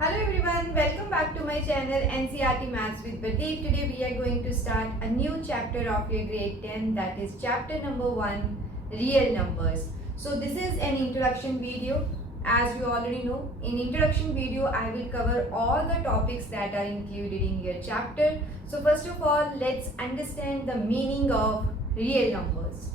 Hello everyone, welcome back to my channel Ncert Maths with Bardeep. Today we are going to start a new chapter of your grade 10, that is chapter number 1, real numbers. So this is an introduction video. As you already know, in introduction video I will cover all the topics that are included in your chapter. So first of all, let's understand the meaning of real numbers.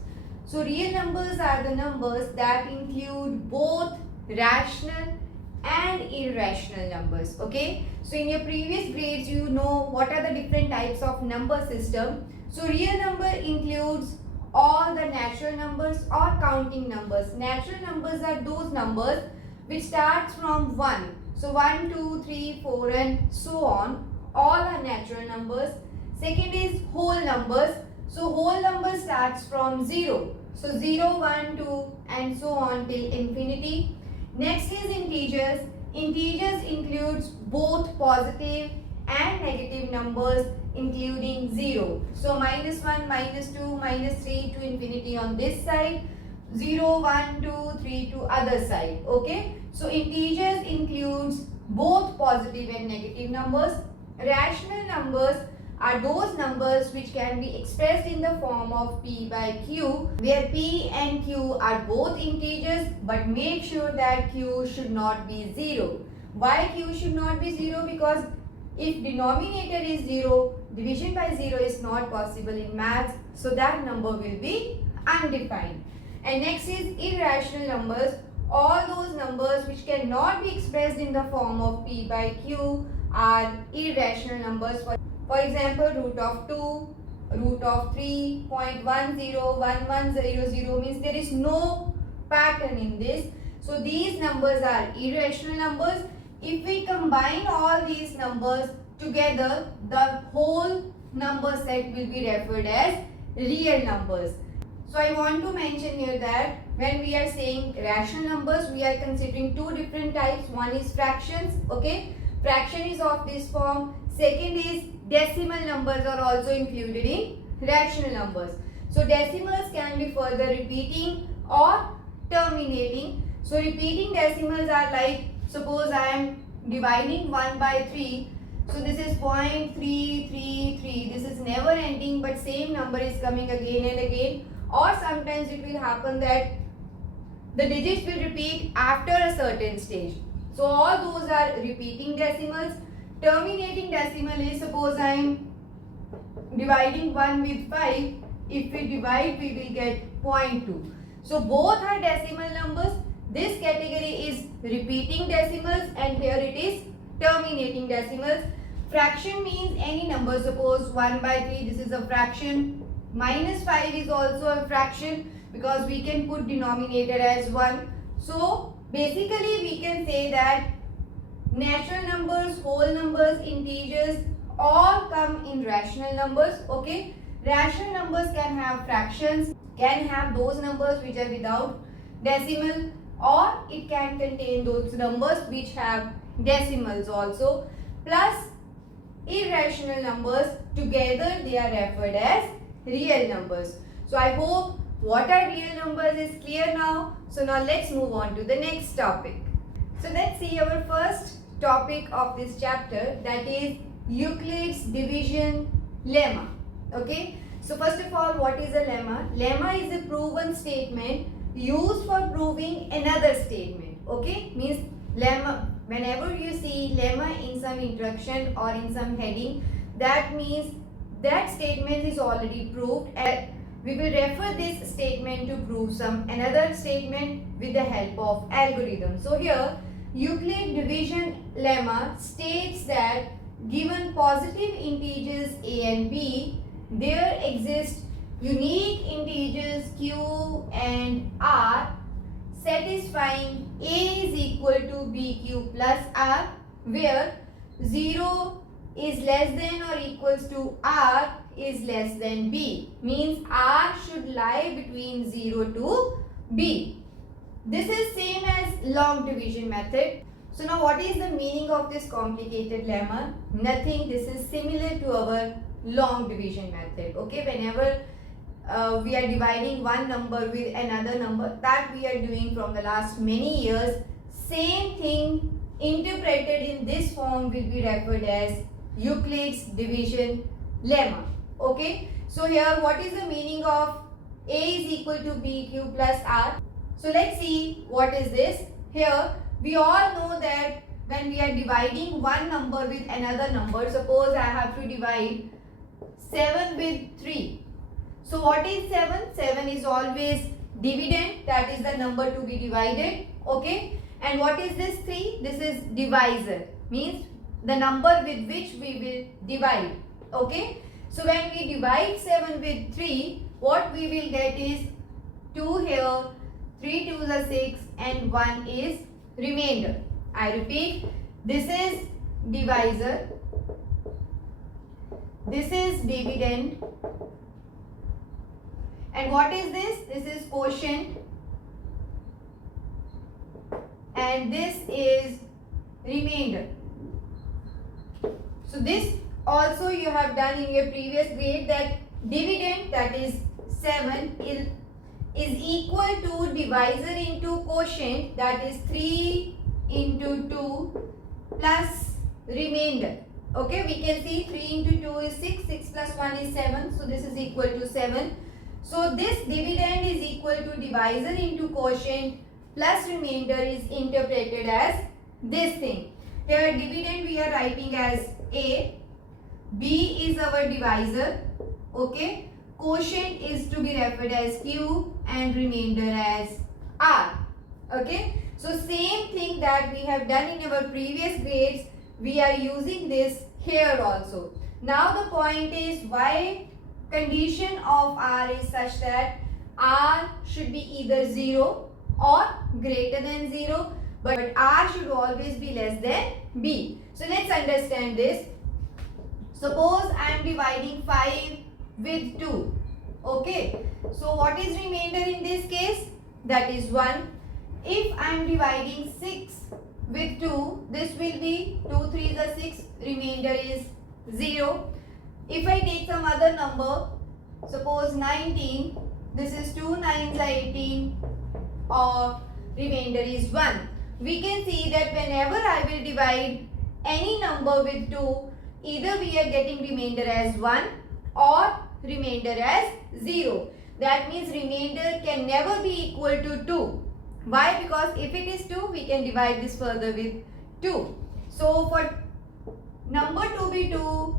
So real numbers are the numbers that include both rational and irrational numbers. Okay, so in your previous grades you know what are the different types of number system. So real number includes all the natural numbers or counting numbers. Natural numbers are those numbers which starts from 1. So 1, 2, 3, 4 and so on. All are natural numbers. Second is whole numbers. So whole number starts from 0. So 0, 1, 2 and so on till infinity. Next is integers. Integers includes both positive and negative numbers including 0. So minus 1, minus 2, minus 3 to infinity on this side. 0, 1, 2, 3 to other side. Okay. So integers includes both positive and negative numbers. Rational numbers are those numbers which can be expressed in the form of p by q, where p and q are both integers, but make sure that q should not be 0. Why q should not be 0? Because if denominator is 0, division by 0 is not possible in maths, so that number will be undefined. And next is irrational numbers. All those numbers which cannot be expressed in the form of p by q are irrational numbers. For example, root of 2, root of 3, 0.10, 1100 means there is no pattern in this. So these numbers are irrational numbers. If we combine all these numbers together, the whole number set will be referred as real numbers. So I want to mention here that when we are saying rational numbers, we are considering two different types. One is fractions. Okay, fraction is of this form. Second is decimal numbers are also included in rational numbers. So decimals can be further repeating or terminating. So repeating decimals are like, suppose I am dividing 1 by 3. So this is 0.333. This is never ending, but same number is coming again and again. Or sometimes it will happen that the digits will repeat after a certain stage. So all those are repeating decimals. Terminating decimal is, suppose I am dividing 1 with 5. If we divide, we will get 0.2. So both are decimal numbers. This category is repeating decimals and here it is terminating decimals. Fraction means any number. Suppose 1 by 3, this is a fraction. Minus 5 is also a fraction because we can put denominator as 1. So basically we can say that natural numbers, whole numbers, integers all come in rational numbers. Okay, rational numbers can have fractions, can have those numbers which are without decimal, or it can contain those numbers which have decimals also. Plus irrational numbers, together they are referred as real numbers. So I hope what are real numbers is clear now. So now let's move on to the next topic. So let's see our first topic of this chapter, that is Euclid's division lemma. Okay, so first of all, what is a lemma? Lemma is a proven statement used for proving another statement. Okay, means lemma, whenever you see lemma in some introduction or in some heading, that means that statement is already proved and we will refer this statement to prove some another statement with the help of algorithm. So here Euclid division lemma states that given positive integers a and b, there exist unique integers q and r satisfying a is equal to bq plus r, where 0 is less than or equals to r is less than b. Means r should lie between 0 to b. This is same as long division method. So now what is the meaning of this complicated lemma? Nothing. This is similar to our long division method. Okay, whenever we are dividing one number with another number, that we are doing from the last many years. Same thing interpreted in this form will be referred as Euclid's division lemma. Okay, so here what is the meaning of A is equal to BQ plus R? So let's see what is this. Here we all know that when we are dividing one number with another number, suppose I have to divide 7 with 3. So what is 7? 7 is always dividend, that is the number to be divided. Okay, and what is this 3? This is divisor, means the number with which we will divide. Okay, so when we divide 7 with 3, what we will get is 2 here, 3 2s are 6 and 1 is remainder. I repeat, this is divisor, this is dividend, and what is this? This is quotient, and this is remainder. So this also you have done in your previous grade, that dividend, that is 7, is equal to divisor into quotient, that is 3 into 2 plus remainder. Okay, we can see 3 into 2 is 6, 6 plus 1 is 7, so this is equal to 7. So this dividend is equal to divisor into quotient plus remainder is interpreted as this thing. Here dividend we are writing as A, B is our divisor, okay, quotient is to be referred as Q and remainder as R. Okay, so same thing that we have done in our previous grades, we are using this here also. Now the point is, why condition of R is such that R should be either 0 or greater than 0, but R should always be less than B. So let's understand this. Suppose I am dividing 5 with 2. Okay, so what is remainder in this case? That is 1. If I am dividing 6 with 2, this will be 2 3s are 6, remainder is 0. If I take some other number, suppose 19, this is 2 9s are 18, or remainder is 1. We can see that whenever I will divide any number with 2, either we are getting remainder as 1 or remainder as 0. That means remainder can never be equal to 2. Why? Because if it is 2, we can divide this further with 2. So for number to be 2,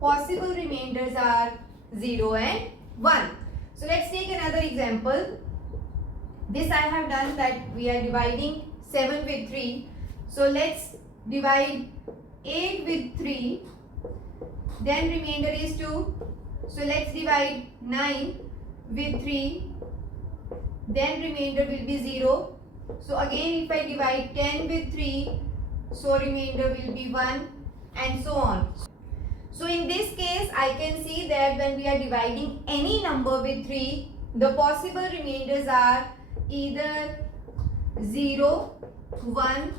possible remainders are 0 and 1. So let's take another example. This I have done, that we are dividing 7 with 3. So let's divide 8 with 3. Then remainder is 2. So let's divide 9 with 3. Then remainder will be 0. So again if I divide 10 with 3, so remainder will be 1, and so on. So in this case I can see that when we are dividing any number with 3, the possible remainders are either 0, 1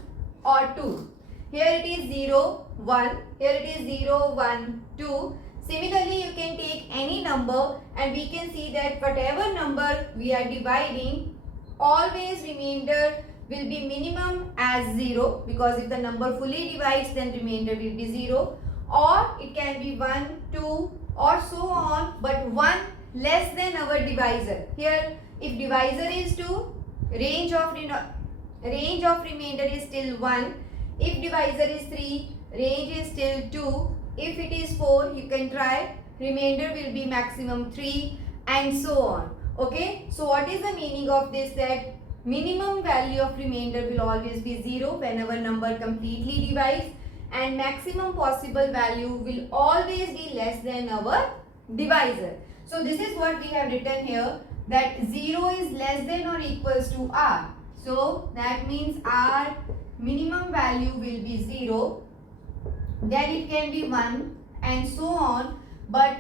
or 2. Here it is 0, 1. Here it is 0, 1, 2. Similarly, you can take any number and we can see that whatever number we are dividing, always remainder will be minimum as 0, because if the number fully divides, then remainder will be 0, or it can be 1, 2 or so on, but 1 less than our divisor. Here if divisor is 2, range of remainder is still 1. If divisor is 3, range is still 2. If it is 4, you can try, remainder will be maximum 3, and so on. Okay, so what is the meaning of this? That minimum value of remainder will always be 0 whenever number completely divides, and maximum possible value will always be less than our divisor. So this is what we have written here, that 0 is less than or equals to R. So that means R minimum value will be 0, then it can be 1 and so on, but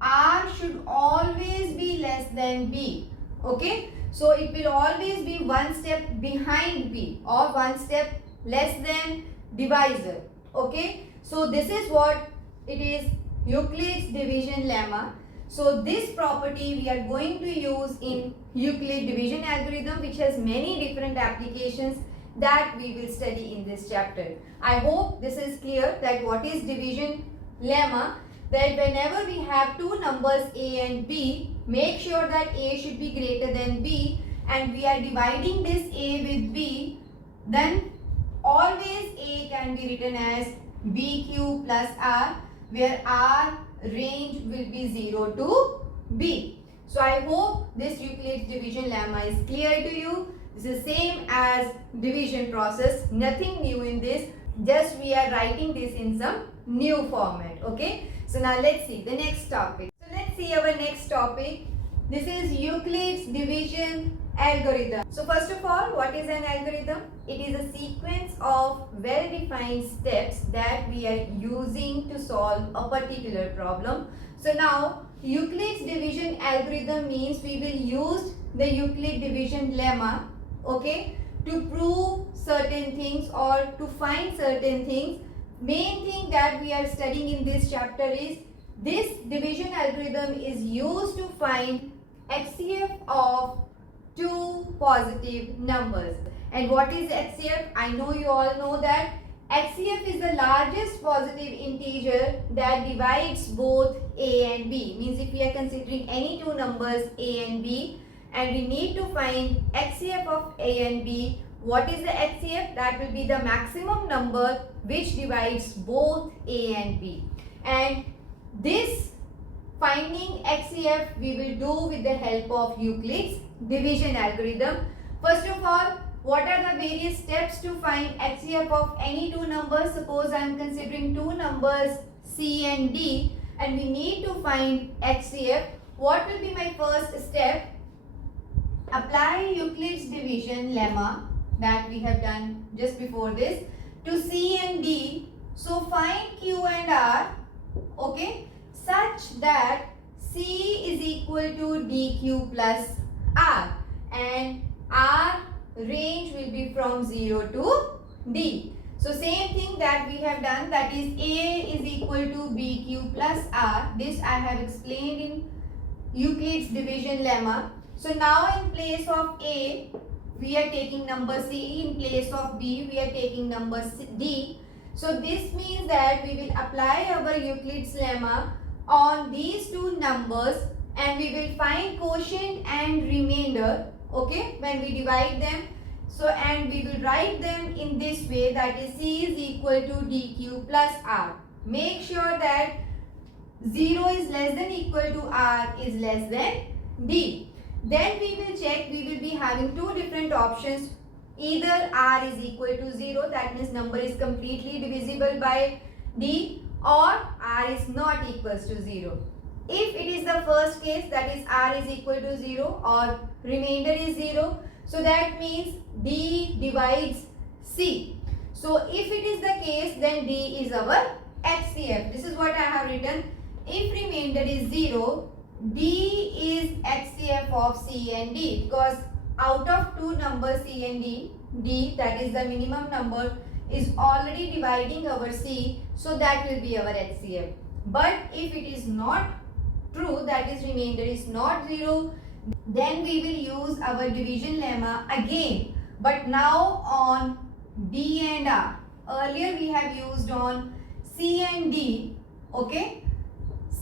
R should always be less than B. Okay, so it will always be one step behind B or one step less than divisor. Okay, so this is what it is, Euclid's division lemma. So this property we are going to use in Euclid division algorithm, which has many different applications that we will study in this chapter. I hope this is clear that what is division lemma, that whenever we have two numbers A and B, make sure that A should be greater than B, and we are dividing this A with B, then always A can be written as BQ plus R, where R range will be 0 to B. So I hope this Euclid's division lemma is clear to you. This is same as division process, nothing new in this, just we are writing this in some new format. Okay, so now let's see the next topic. So let's see our next topic. This is Euclid's division algorithm. So first of all, what is an algorithm? It is a sequence of well-defined steps that we are using to solve a particular problem. So now Euclid's division algorithm means we will use the Euclid division lemma, okay, to prove certain things or to find certain things. Main thing that we are studying in this chapter is this division algorithm is used to find HCF of two positive numbers. And what is HCF? I know you all know that HCF is the largest positive integer that divides both A and B. Means if we are considering any two numbers A and B and we need to find HCF of A and B, what is the HCF? That will be the maximum number which divides both A and B. And this finding HCF we will do with the help of Euclid's division algorithm. First of all, what are the various steps to find HCF of any two numbers? Suppose I am considering two numbers C and D and we need to find HCF. What will be my first step? Apply Euclid's division lemma that we have done just before this to C and D. So find Q and R, okay, such that C is equal to DQ plus R and R range will be from 0 to D. So same thing that we have done, that is A is equal to BQ plus R. This I have explained in Euclid's division lemma. So now in place of A we are taking number C, in place of B we are taking number D. So this means that we will apply our Euclid's lemma on these two numbers and we will find quotient and remainder, okay, when we divide them. So and we will write them in this way, that is C is equal to DQ plus R. Make sure that 0 is less than equal to R is less than D. Then we will check, we will be having two different options. Either R is equal to 0, that means number is completely divisible by D, or R is not equals to 0. If it is the first case, that is R is equal to 0 or remainder is 0, so that means D divides C. So if it is the case, then D is our HCF. This is what I have written. If remainder is 0, D is HCF of C and D, because out of two numbers C and D, that is the minimum number, is already dividing our C, so that will be our HCF. But if it is not true, that is remainder is not 0, then we will use our division lemma again, but now on D and R. Earlier we have used on C and D, okay,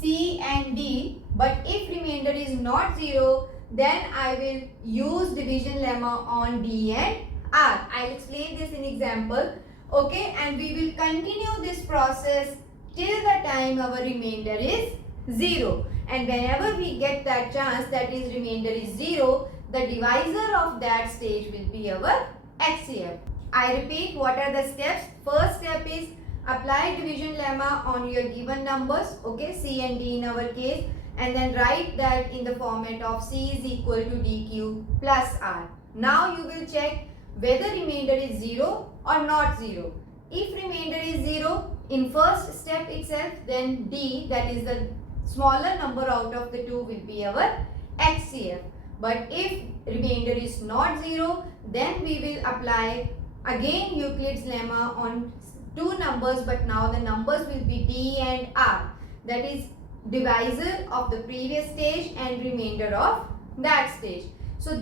C and D, but if remainder is not 0, then I will use division lemma on D and R. I will explain this in example, okay, and we will continue this process till the time our remainder is 0. And whenever we get that chance, that is remainder is 0, the divisor of that stage will be our HCF. I repeat, what are the steps? First step is apply division lemma on your given numbers, okay, C and D in our case, and then write that in the format of C is equal to DQ plus R. Now you will check whether remainder is 0 or not 0. If remainder is 0 in first step itself, then D, that is the smaller number out of the two, will be our HCF. But if remainder is not 0, then we will apply again Euclid's lemma on two numbers, but now the numbers will be D and R, that is divisor of the previous stage and remainder of that stage. So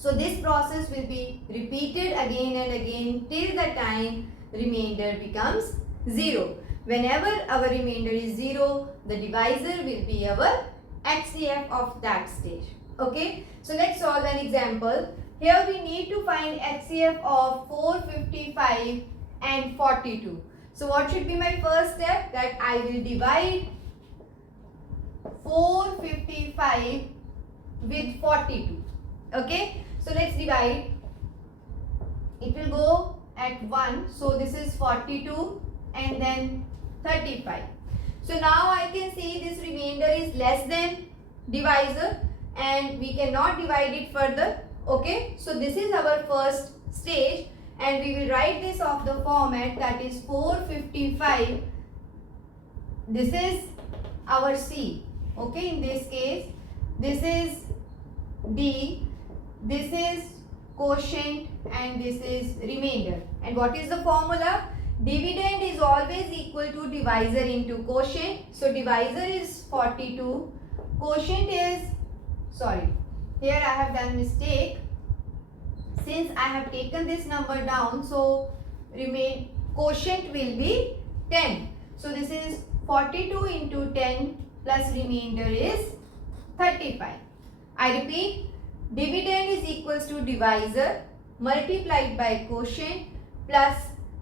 So this process will be repeated again and again till the time remainder becomes 0. Whenever our remainder is 0, the divisor will be our HCF of that stage. Okay, so let's solve an example. Here we need to find HCF of 455 and 42. So what should be my first step? That I will divide 455 with 42. Okay, so let's divide. It will go at 1. So this is 42 and then 35. So now I can see this remainder is less than divisor and we cannot divide it further. Okay, so this is our first stage and we will write this of the format, that is 455. This is our C. Okay, in this case, this is D, this is quotient and this is remainder. And what is the formula? Dividend is always equal to divisor into quotient. So divisor is 42, quotient is, here I have done mistake. Since I have taken this number down, so quotient will be 10. So this is 42 into 10 plus remainder is 35. I repeat, dividend is equals to divisor multiplied by quotient plus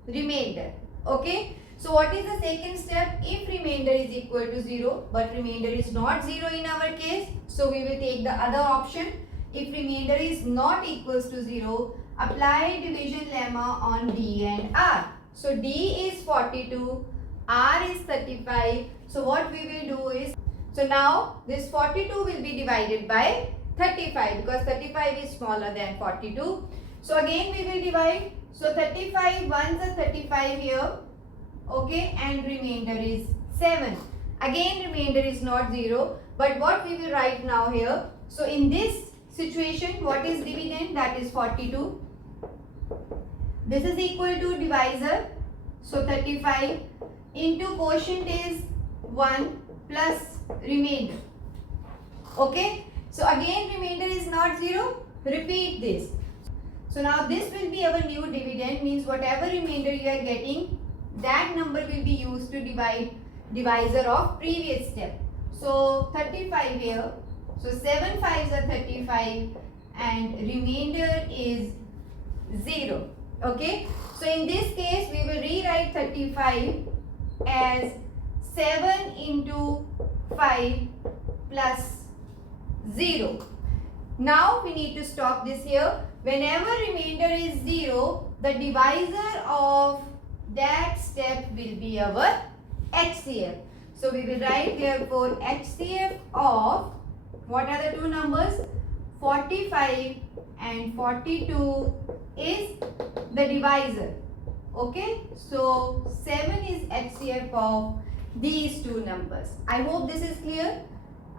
remainder. Okay, so what is the second step? If remainder is equal to 0 but remainder is not 0 in our case, so we will take the other option. If remainder is not equals to 0, apply division lemma on D and R. So D is 42, R is 35. So what we will do is, so now this 42 will be divided by 35 because 35 is smaller than 42. So again we will divide. So 35, 1 is 35 here. Okay, and remainder is 7. Again remainder is not 0. But what we will write now here? So in this situation, what is dividend? That is 42. This is equal to divisor. So 35 into quotient is 1 plus remainder. Okay. So again remainder is not 0. Repeat this. So now this will be our new dividend, means whatever remainder you are getting, that number will be used to divide divisor of previous step. So 35 here. So 7 5s are 35 and remainder is 0. Okay. So in this case we will rewrite 35 as 7 into 5 plus 0. Now we need to stop this here. Whenever remainder is 0, the divisor of that step will be our HCF. So we will write therefore HCF of, what are the two numbers? 45 and 42 is the divisor. Okay, so 7 is HCF of these two numbers. I hope this is clear.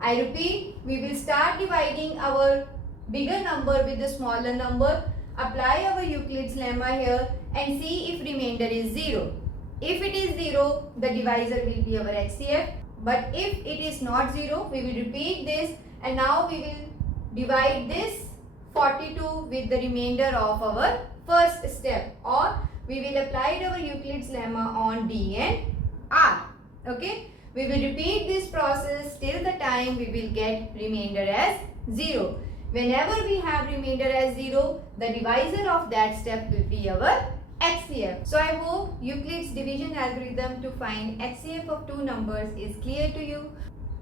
I repeat, we will start dividing our bigger number with the smaller number, apply our Euclid's lemma here and see if remainder is 0. If it is 0, the divisor will be our HCF. But if it is not 0, we will repeat this and now we will divide this 42 with the remainder of our first step, or we will apply our Euclid's lemma on D and R. Okay. We will repeat this process till the time we will get remainder as 0. Whenever we have remainder as 0, the divisor of that step will be our HCF. So I hope Euclid's division algorithm to find HCF of two numbers is clear to you.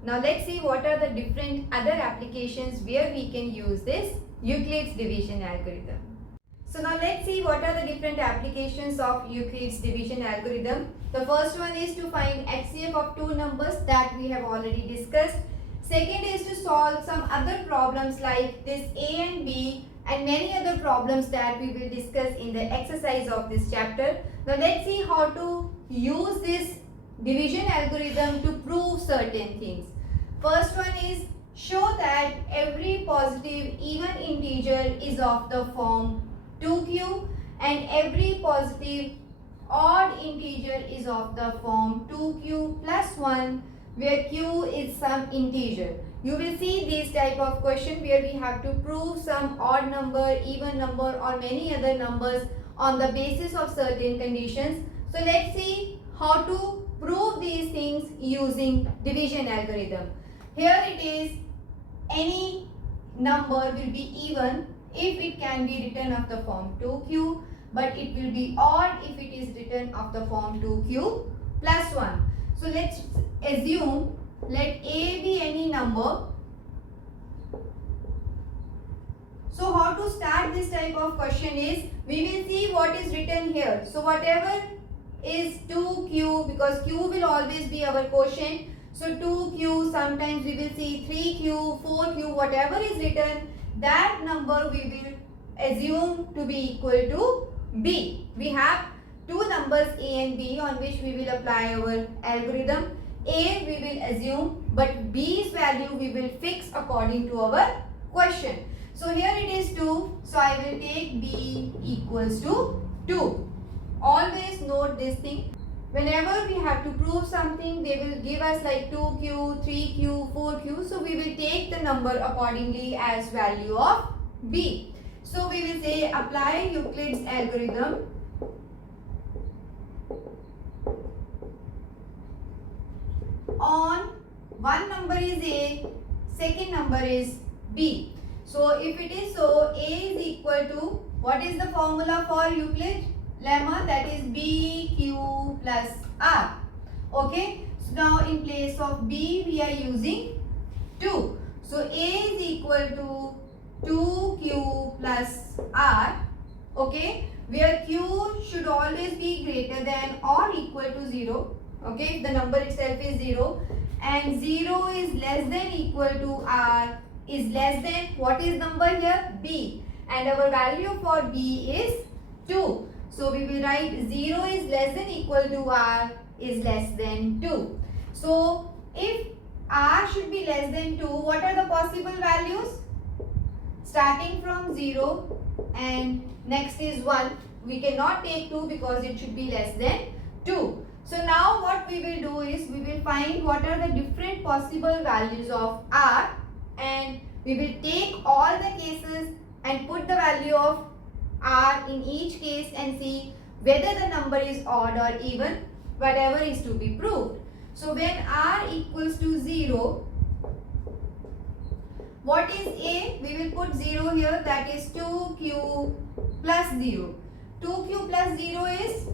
Now let's see what are the different other applications where we can use this Euclid's division algorithm. So now let's see what are the different applications of Euclid's division algorithm. The first one is to find HCF of two numbers that we have already discussed. Second is to solve some other problems like this A and B and many other problems that we will discuss in the exercise of this chapter. Now let's see how to use this division algorithm to prove certain things. First one is show that every positive even integer is of the form 2q and every positive odd integer is of the form 2q plus 1 where q is some integer. you will see these type of question where we have to prove some odd number, even number or many other numbers on the basis of certain conditions. So let's see how to prove these things using division algorithm. Here it is, any number will be even if it can be written of the form 2q, but it will be odd if it is written of the form 2q plus 1. So let's assume, let a be any number. So how to start this type of question is, we will see what is written here. So whatever is 2q, because q will always be our quotient. So 2q, sometimes we will see 3q, 4q, whatever is written, that number we will assume to be equal to b. We have two numbers a and b on which we will apply our algorithm. A we will assume, but b's value we will fix according to our question. So here it is 2, so I will take b equals to 2. Always note this thing. Whenever we have to prove something, they will give us like 2q, 3q, 4q. So we will take the number accordingly as value of b. So we will say apply Euclid's algorithm on one number is a, second number is b. So if it is so, a is equal to, what is the formula for Euclid? Lemma, that is bq plus r. Okay. So now in place of b we are using 2. So a is equal to 2q plus r. Okay. Where q should always be greater than or equal to 0. Okay. If the number itself is 0 and 0 is less than equal to r is less than, what is number here? B. And our value for b is 2. So we will write 0 is less than equal to r is less than 2. So if r should be less than 2, what are the possible values? Starting from 0 and next is 1. We cannot take 2 because it should be less than 2. So now what we will do is, we will find what are the different possible values of r, and we will take all the cases and put the value of r in each case and see whether the number is odd or even, whatever is to be proved. So when r equals to 0, what is a? We will put 0 here, that is 2q plus 0. 2q plus 0 is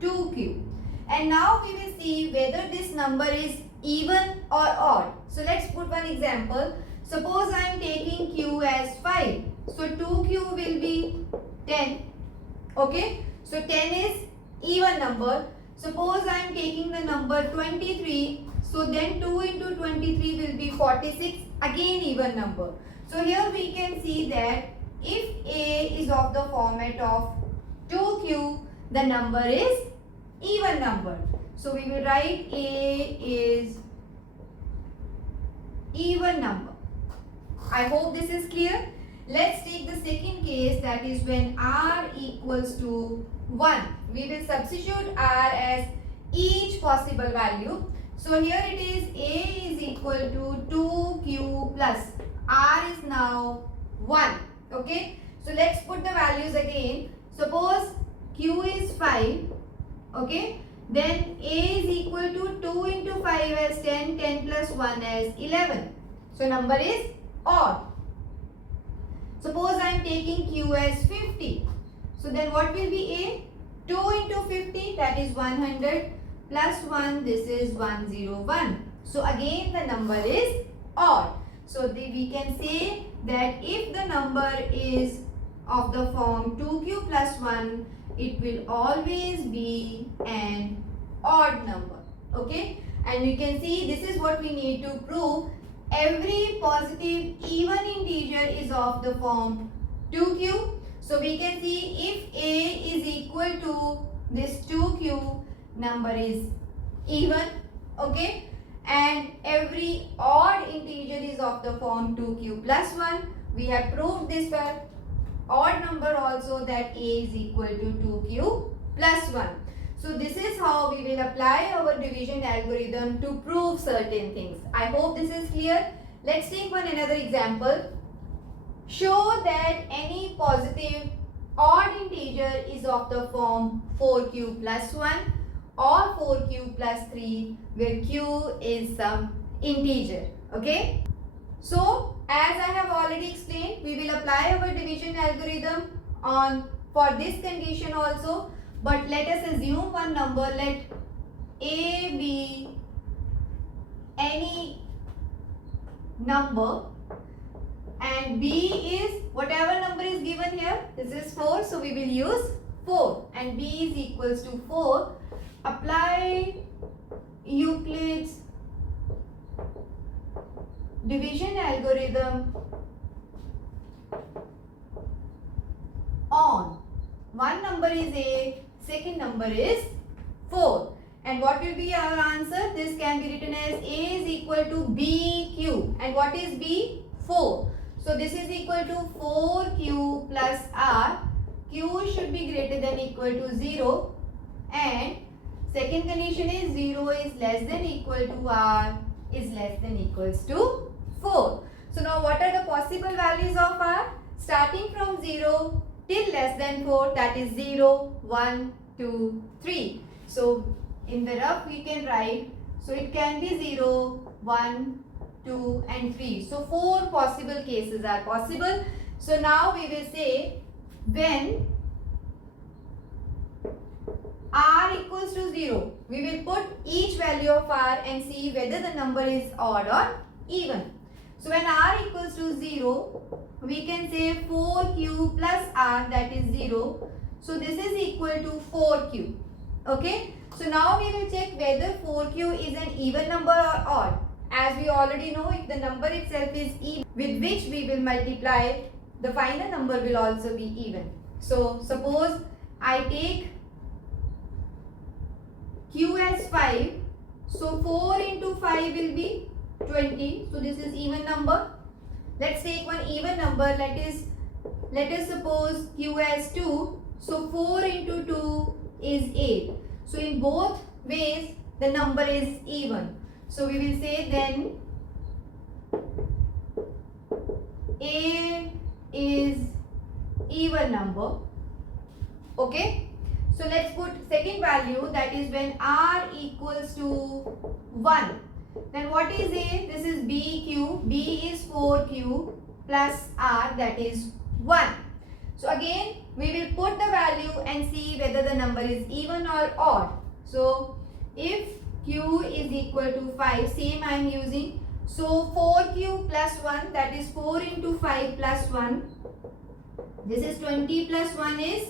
2q. And now we will see whether this number is even or odd. So let's put one example. Suppose I am taking q as 5. So 2q will be 10. Okay. So 10 is even number. Suppose I am taking the number 23. So then 2 into 23 will be 46. Again even number. So here we can see that if a is of the format of 2q, the number is even number. So we will write a is even number. I hope this is clear. Let's take the second case, that is when r equals to 1. We will substitute r as each possible value. So here it is, a is equal to 2q plus r is now 1. Okay. So let's put the values again. Suppose q is 5. Okay. Then a is equal to 2 into 5 as 10, 10 plus 1 as 11. So number is odd. Suppose I am taking q as 50. So then what will be a? 2 into 50, that is 100, plus 1, this is 101. So again the number is odd. So we can say that if the number is of the form 2q plus 1, it will always be an odd number. Okay. And we can see this is what we need to prove. Every positive even integer is of the form 2q. So we can see if a is equal to this 2q, number is even. Okay. And every odd integer is of the form 2q plus 1. We have proved this for odd number also, that a is equal to 2q plus 1. So this is how we will apply our division algorithm to prove certain things. I hope this is clear. Let's take one another example. Show that any positive odd integer is of the form 4q plus 1 or 4q plus 3, where q is some integer. Okay. So as I have already explained, we will apply our division algorithm for this condition also. But let us assume one number. Let a be any number and b is whatever number is given here. This is 4, so we will use 4, and b is equals to 4. Apply Euclid's division algorithm on one number is a, second number is 4. And what will be our answer? This can be written as a is equal to bq. And what is b? 4. So this is equal to 4q plus r. Q should be greater than equal to 0. And second condition is 0 is less than equal to r is less than equals to 4. So now what are the possible values of r? Starting from 0 till less than 4, that is 0, 1, 2, 3. So in the rough we can write, so it can be 0, 1, 2 and 3. So 4 possible cases are possible. So now we will say when r equals to 0, we will put each value of r and see whether the number is odd or even. So when r equals to 0, we can say 4q plus r, that is 0. So this is equal to 4q. Okay. So now we will check whether 4q is an even number or odd. As we already know, if the number itself is even, with which we will multiply, the final number will also be even. So suppose I take q as 5. So 4 into 5 will be 20. So this is even number. Let's take one even number. Let us suppose q as 2. So 4 into 2 is 8. So in both ways the number is even. So we will say then a is even number. Okay. So let's put second value, that is when r equals to 1. Then what is a? This is bq. b is 4q plus r, that is 1. So again we will put the value and see whether the number is even or odd. So if q is equal to 5, same I am using. So 4q plus 1, that is 4 into 5 plus 1. This is 20 plus 1 is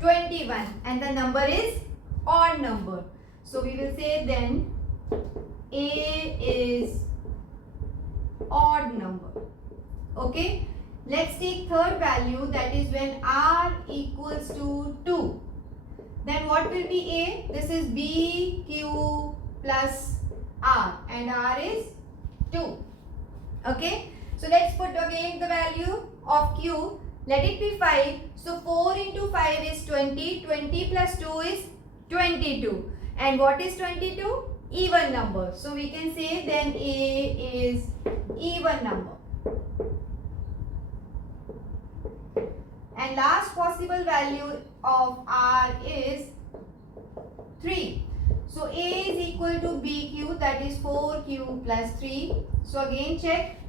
21, and the number is odd number. So we will say then a is odd number. Okay. Let's take third value, that is when r equals to 2. Then what will be a? This is bq plus r, and r is 2. Okay. So let's put again the value of q. Let it be 5. So 4 into 5 is 20. 20 plus 2 is 22. And what is 22? Even number. So we can say then a is even number. And last possible value of r is 3. So a is equal to bq, that is 4q plus 3. So again check.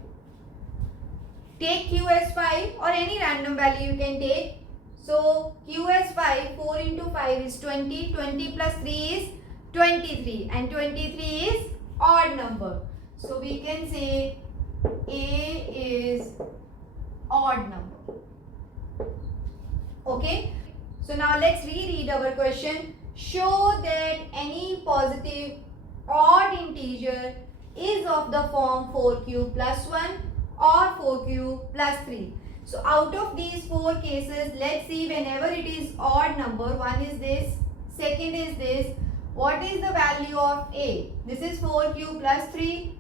Take q as 5 or any random value you can take. So q as 5, 4 into 5 is 20. 20 plus 3 is 23. And 23 is odd number. So we can say a is odd number. Okay. So now let's reread our question. Show that any positive odd integer is of the form 4q plus 1 or 4q plus 3. So out of these 4 cases, let's see whenever it is odd number. One is this, second is this. What is the value of a? This is 4q plus 3.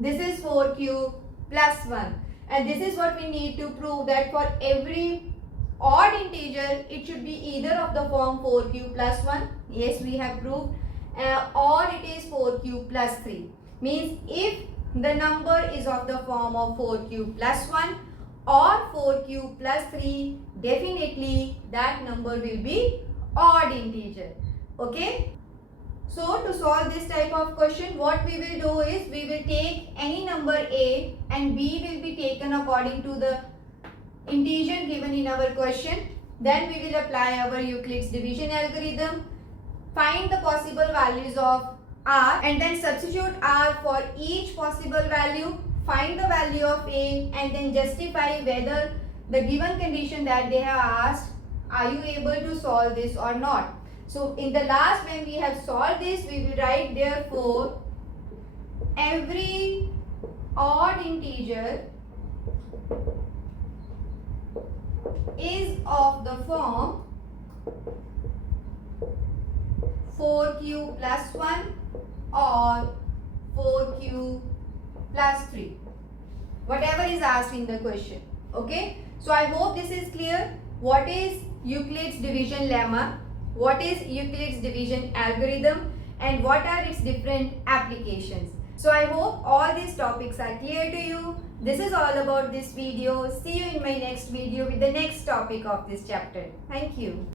This is 4q plus 1. And this is what we need to prove, that for every odd integer, it should be either of the form 4q plus 1. Yes, we have proved. Or it is 4q plus 3. Means if the number is of the form of 4 cube plus 1 or 4 cube plus 3, definitely that number will be odd integer. Okay. So to solve this type of question, what we will do is we will take any number A and B will be taken according to the integer given in our question. Then we will apply our Euclid's division algorithm, find the possible values of R and then substitute R for each possible value, find the value of A and then justify whether the given condition that they have asked, are you able to solve this or not. So in the last, when we have solved this, we will write therefore every odd integer is of the form 4 cube plus 1 or 4 cube plus 3, whatever is asked in the question. Okay, so I hope this is clear. What is Euclid's division lemma, what is Euclid's division algorithm, and what are its different applications. So I hope all these topics are clear to you. This is all about this video. See you in my next video with the next topic of this chapter. Thank you.